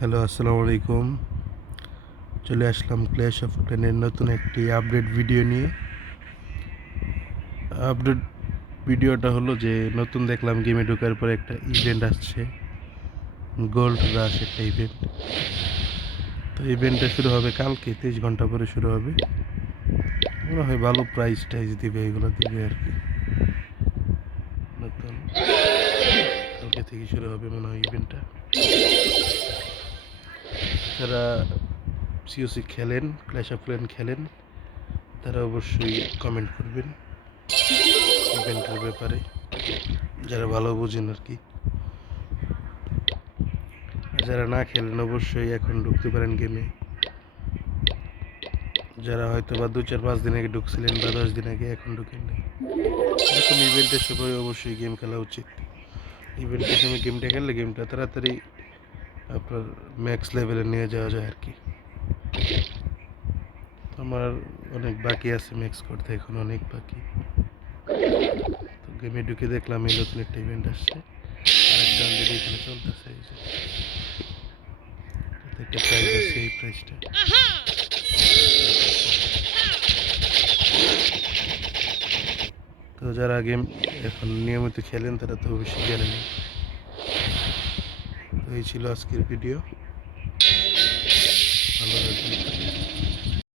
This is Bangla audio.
হ্যালো, আসসালামু আলাইকুম। চলে আসলাম ক্ল্যাশ অফ ক্ল্যানের নতুন একটি আপডেট ভিডিও নিয়ে। আপডেট ভিডিওটা হলো যে নতুন দেখলাম গেমে ঢোকার পর একটা ইভেন্ট আসছে, গোল্ড রাশ একটা ইভেন্ট। তো ইভেন্টটা শুরু হবে কালকে, 23 ঘন্টা পরে শুরু হবে। মনে হয় ভালো প্রাইজ টাইজ দিবে, এগুলো দিবে আর কি। নতুন কালকে থেকে শুরু হবে মনে হয় ইভেন্টটা। যারা সিওসি খেলেন, ক্ল্যাশ অফ ক্ল্যান খেলেন, তারা অবশ্যই কমেন্ট করবেন ইভেন্টের ব্যাপারে, যারা ভালো বোঝেন আর কি। আর যারা না খেলেন অবশ্যই এখন ঢুকতে পারেন গেমে। যারা হয়তো বা 2-4-5 দিন আগে ঢুকছিলেন বা 10 দিন আগে, এখন ঢুকেন নাই, এরকম ইভেন্টের সময় অবশ্যই গেম খেলা উচিত। ইভেন্টের সময় গেমটা খেললে গেমটা তাড়াতাড়ি আপনার ম্যাক্স লেভেলে নিয়ে যাওয়া যায় আর কি। আমার অনেক বাকি আছে ম্যাক্স করতে, এখন অনেক বাকি। তো গেমে ঢুকে দেখলাম এই নতুন একটা ইভেন্ট আসছে, আরেকটা অলরেডি এখানে চলতেছে। এই যে একটা প্রাইস আছে, এই প্রাইসটা। তো যারা গেম এখন নিয়মিত খেলেন তারা তো অবশ্যই জানেন। তো এই ছিল আজকের ভিডিও। ভালো থাকবেন।